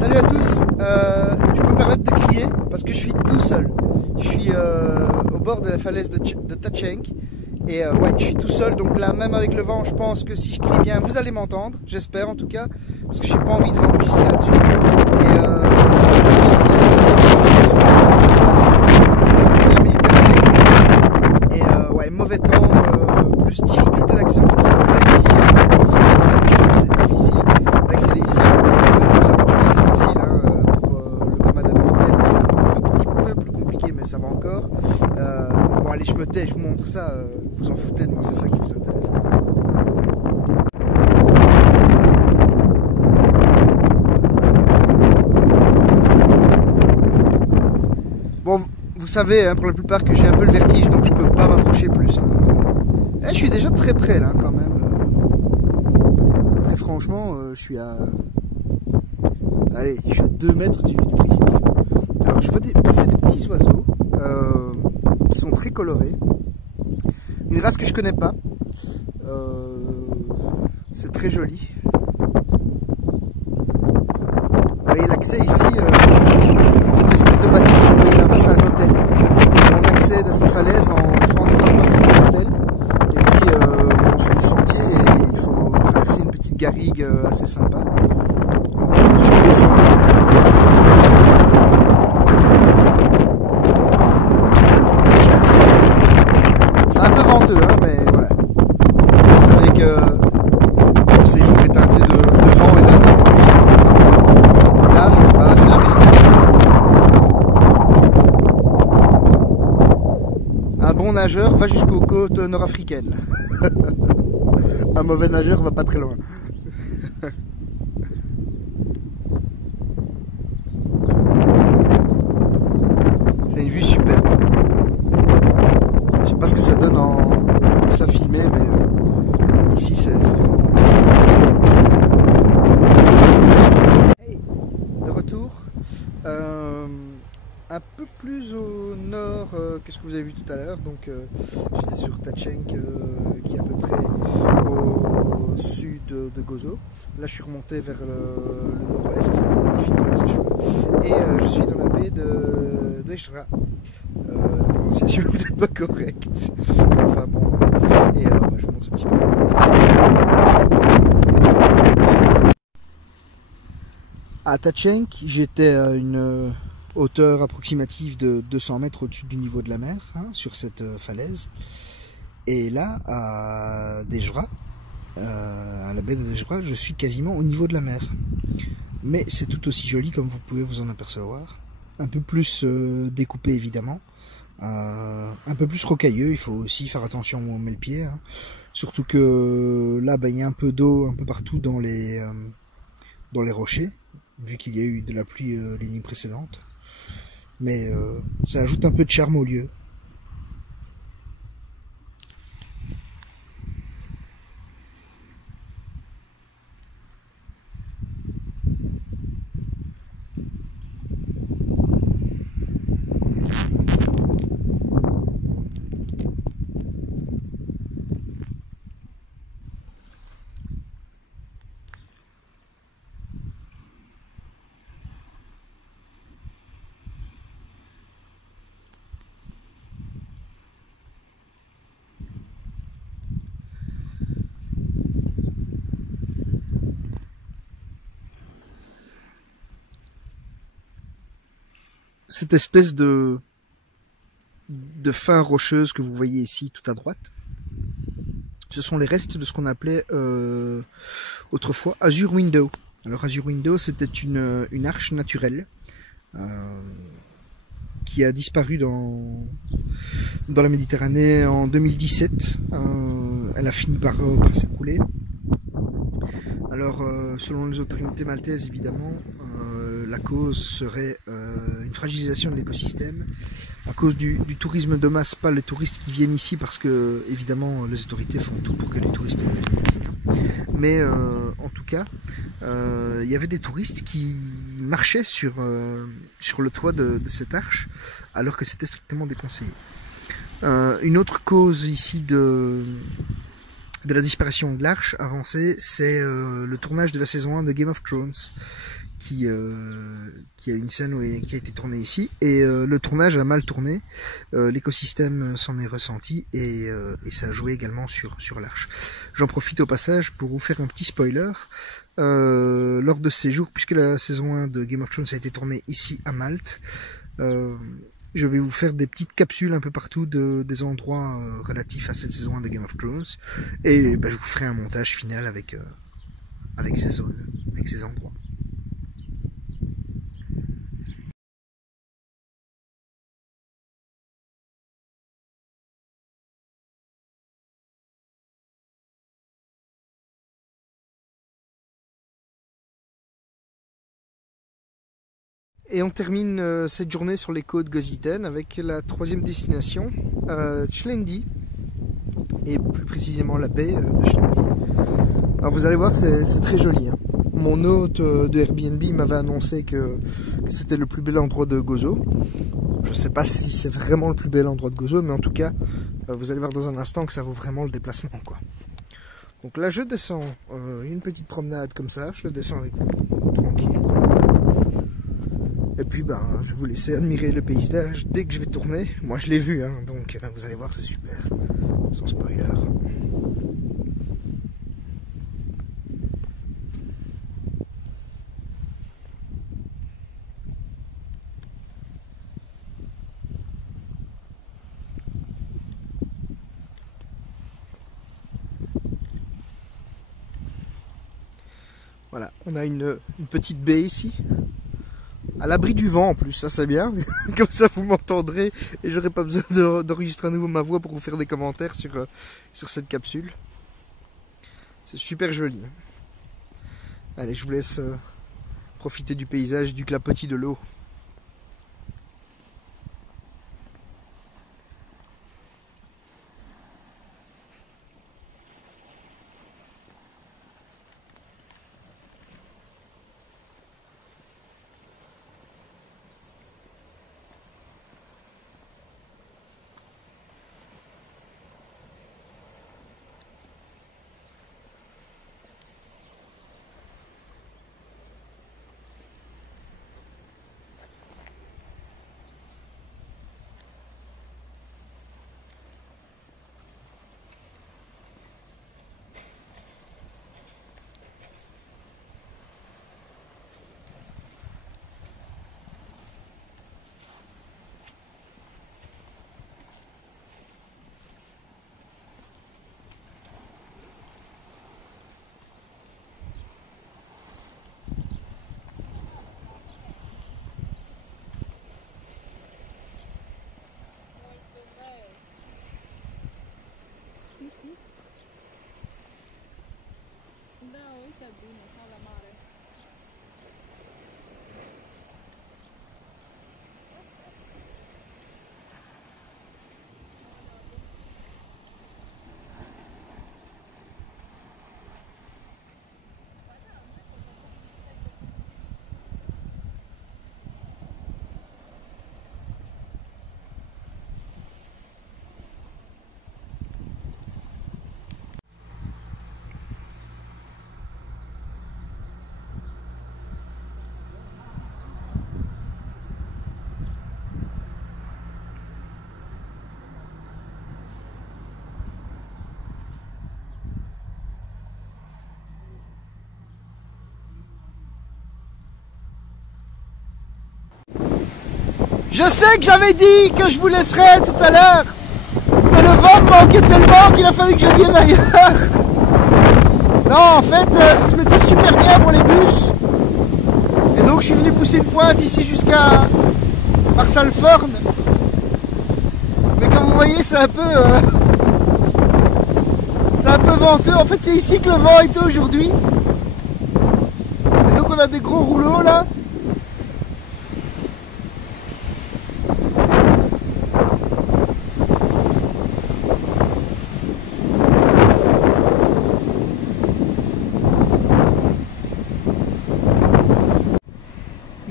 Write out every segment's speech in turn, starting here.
Salut à tous, je peux me permettre de crier parce que je suis tout seul. Je suis au bord de la falaise de Tachenk et ouais, je suis tout seul, donc là même avec le vent je pense que si je crie bien vous allez m'entendre, j'espère en tout cas, parce que j'ai pas envie de enregistrer là-dessus. Et je suis ici, c'est la Méditerranée et ouais, mauvais temps, plus difficulté d'accès en fait, c'est très difficile, c'est difficile d'accéder ici. Ça va encore. Bon allez, je me tais, je vous montre ça, vous en foutez de moi, c'est ça qui vous intéresse. Bon, vous savez hein, pour la plupart que j'ai un peu le vertige, donc je peux pas m'approcher plus. Hein. Je suis déjà très près là quand même. Très franchement, je suis à... Allez, je suis à 2 mètres du précipice. Alors je vois passer des petits oiseaux qui sont très colorés. Une race que je connais pas. C'est très joli. Vous voyez l'accès ici, c'est une espèce de bâtisse que vous voyez là-bas, c'est un hôtel. Et on accède à cette falaise en entrant dans le parking de l'hôtel. Et puis on sort du sentier et il faut traverser une petite garrigue assez sympa. Sur 200 mètres. C'est un peu venteux, hein, mais voilà. Vous savez que le séjour est teinté de vent et de temps. Là, bah, c'est la Méditerranée. Un bon nageur va jusqu'aux côtes nord-africaines. Un mauvais nageur va pas très loin. C'est une vue superbe. Je sais pas ce que ça donne comme ça filmé, mais ici c'est vraiment... Hey, de retour, un peu plus au nord que ce que vous avez vu tout à l'heure, donc j'étais sur Tachenk qui est à peu près au sud de Gozo. Là je suis remonté vers le nord-ouest, c'est chaud, et je suis dans la baie de Eshra. La prononciation n'est peut-être pas correcte. Enfin bon, voilà. Et alors, je vous montre ce petit peu. À Tachenk, j'étais à une hauteur approximative de 200 mètres au-dessus du niveau de la mer, hein, sur cette falaise. Et là, à Dejra, à la baie de Dejra, je suis quasiment au niveau de la mer. Mais c'est tout aussi joli comme vous pouvez vous en apercevoir. Un peu plus découpé évidemment. Un peu plus rocailleux, il faut aussi faire attention où on met le pied, hein. Surtout que là il y a un peu d'eau un peu partout dans les rochers, vu qu'il y a eu de la pluie les nuits précédentes, mais ça ajoute un peu de charme au lieu. Cette espèce de fin rocheuse que vous voyez ici tout à droite, ce sont les restes de ce qu'on appelait autrefois Azure Window. Alors Azure Window, c'était une arche naturelle qui a disparu dans la Méditerranée en 2017. Elle a fini par s'écrouler. Alors selon les autorités maltaises évidemment, la cause serait une fragilisation de l'écosystème à cause du tourisme de masse, pas les touristes qui viennent ici parce que évidemment les autorités font tout pour que les touristes viennent ici. Mais en tout cas, il y avait des touristes qui marchaient sur le toit de cette arche alors que c'était strictement déconseillé. Une autre cause ici de la disparition de l'arche avancée, c'est le tournage de la saison 1 de Game of Thrones qui a une scène qui a été tournée ici, et le tournage a mal tourné, l'écosystème s'en est ressenti, et ça a joué également sur l'Arche. J'en profite au passage pour vous faire un petit spoiler. Lors de ce séjour, puisque la saison 1 de Game of Thrones a été tournée ici à Malte, je vais vous faire des petites capsules un peu partout des endroits relatifs à cette saison 1 de Game of Thrones, et je vous ferai un montage final avec ces zones, avec ces endroits. Et on termine cette journée sur les côtes Goziten avec la troisième destination, Tchlendi, et plus précisément la baie de Tchlendi. Alors vous allez voir, c'est très joli, hein. Mon hôte de Airbnb m'avait annoncé que c'était le plus bel endroit de Gozo. Je ne sais pas si c'est vraiment le plus bel endroit de Gozo, mais en tout cas, vous allez voir dans un instant que ça vaut vraiment le déplacement, quoi. Donc là, je descends, une petite promenade comme ça, je descends avec vous, tranquille. Et puis, je vais vous laisser admirer le paysage dès que je vais tourner. Moi, je l'ai vu, hein, donc vous allez voir, c'est super, sans spoiler. Voilà, on a une petite baie ici, à l'abri du vent en plus, ça c'est bien, comme ça vous m'entendrez et j'aurai pas besoin d'enregistrer à nouveau ma voix pour vous faire des commentaires sur cette capsule. C'est super joli. Allez, je vous laisse profiter du paysage, du clapotis de l'eau. Je sais que j'avais dit que je vous laisserais tout à l'heure, mais le vent me manquait tellement qu'il a fallu que je vienne ailleurs. Non, en fait, ça se mettait super bien pour les bus. Et donc je suis venu pousser une pointe ici jusqu'à Marsalforn. Mais comme vous voyez, c'est un peu venteux. En fait, c'est ici que le vent était aujourd'hui. Et donc on a des gros rouleaux là.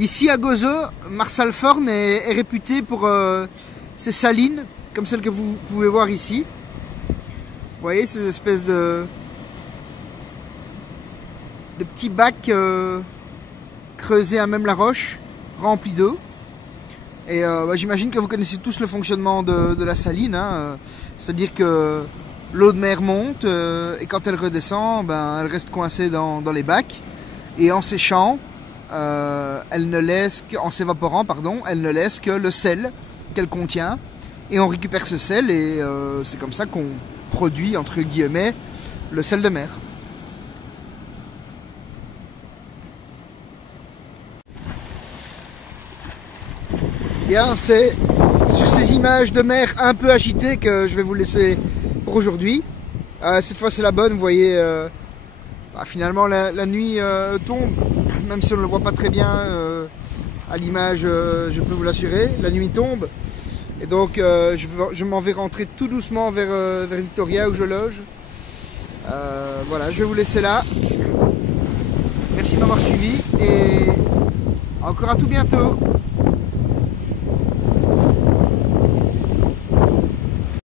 Ici à Gozo, Marsalforn est réputé pour ses salines, comme celles que vous pouvez voir ici. Vous voyez ces espèces de petits bacs creuser à même la roche, remplie d'eau. Et j'imagine que vous connaissez tous le fonctionnement de la saline, hein, c'est-à-dire que l'eau de mer monte et quand elle redescend, ben, elle reste coincée dans les bacs. Et en séchant, elle ne laisse en s'évaporant, pardon, elle ne laisse que le sel qu'elle contient. Et on récupère ce sel et c'est comme ça qu'on produit, entre guillemets, le sel de mer. Bien, c'est sur ces images de mer un peu agitées que je vais vous laisser pour aujourd'hui. Cette fois c'est la bonne, vous voyez, finalement la nuit tombe, même si on ne le voit pas très bien à l'image, je peux vous l'assurer, la nuit tombe. Et donc je m'en vais rentrer tout doucement vers Victoria où je loge. Voilà, je vais vous laisser là. Merci de m'avoir suivi et encore à tout bientôt.